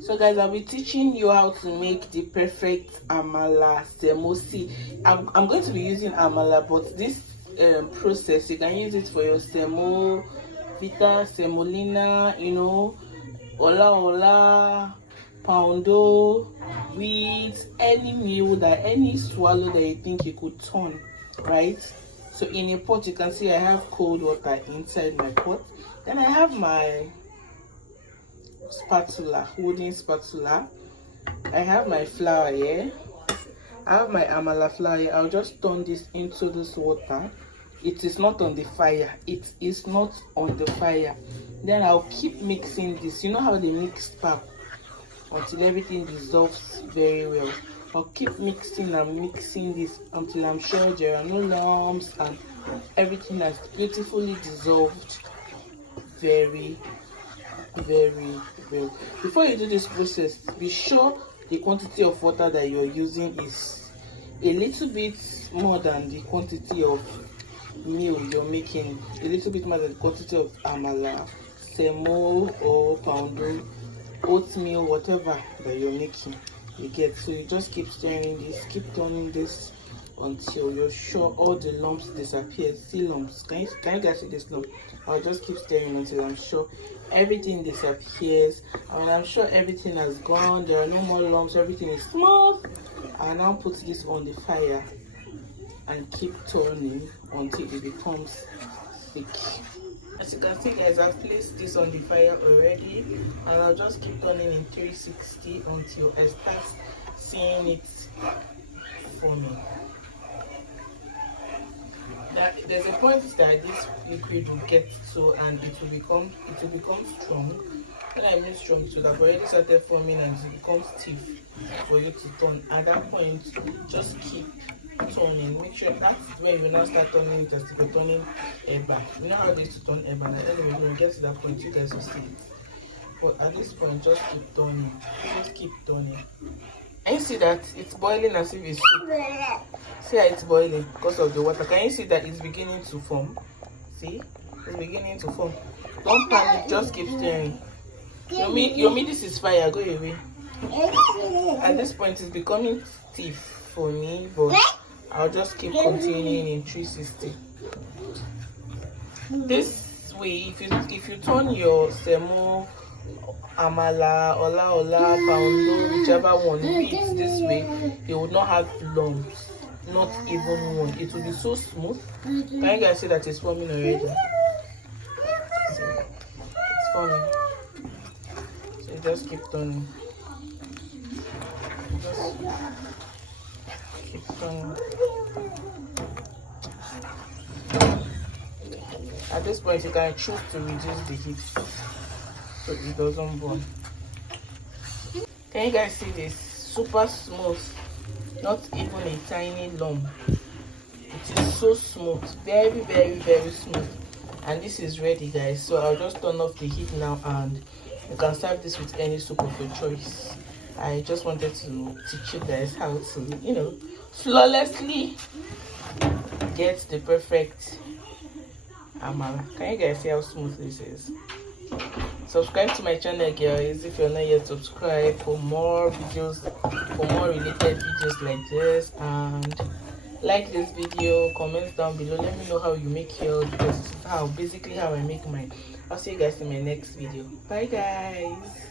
So guys, I'll be teaching you how to make the perfect amala semo. See, I'm going to be using amala, but this process, you can use it for your semo vita, semolina, you know, ola, poundo, wheat, any meal that, any swallow that you think you could turn, right? So in a pot, you can see I have cold water inside my pot. Then I have my spatula, wooden spatula. I have my flour here. I have my amala flour here. I'll just turn this into this water. It is not on the fire. It is not on the fire. Then I'll keep mixing this. You know how they mix pap until everything dissolves very well. I'll keep mixing and mixing this until I'm sure there are no lumps and everything has beautifully dissolved very well. Before you do this process, be sure the quantity of water that you're using is a little bit more than the quantity of meal you're making, a little bit more than the quantity of amala, semo or poundo, oatmeal, whatever that you're making. You get, so you just keep stirring this, keep turning this until you're sure all the lumps disappear. See lumps? Can you guys see this lump? I'll just keep stirring until I'm sure everything disappears. And when I'm sure everything has gone, there are no more lumps, everything is smooth, I'll now put this on the fire and keep turning until it becomes thick. As you can see guys, I've placed this on the fire already, and I'll just keep turning in 360 until I start seeing it forming. There's a point that this liquid will get to and it will become strong. When I mean strong, it will have already started forming and it becomes stiff for you to turn. At that point, just keep turning. Make sure that's when you now start turning it as if you're turning eba. You know how they used to turn eba. Anyway, when you get to that point, you guys will see it. But at this point, just keep turning. Just keep turning. And you see that it's boiling as if it's soup. See how it's boiling because of the water. Can you see that it's beginning to form? See? It's beginning to form. Don't panic, just keep stirring. Yomi, this is fire. Go away. At this point, it's becoming stiff for me, but I'll just keep continuing in 360. This way, if you turn your semo, amala, ola, poundo, whichever one, beat this way, it will not have lumps, not even one. It will be so smooth. Can you guys see that it's forming already? It's forming. So you just keep turning. Just keep turning. At this point, you can choose to reduce the heat so it doesn't burn. Can you guys see this? Super smooth, not even a tiny lump. It is so smooth, very smooth. And this is ready guys, so I'll just turn off the heat now and you can serve this with any soup of your choice. I just wanted to teach you guys how to, you know, flawlessly get the perfect amala. Can you guys see how smooth this is? Subscribe to my channel guys if you're not yet subscribed for more videos, for more related videos like this, and like this video, comment down below, let me know how you make yours, because this is basically how I make mine. I'll see you guys in my next video. Bye guys.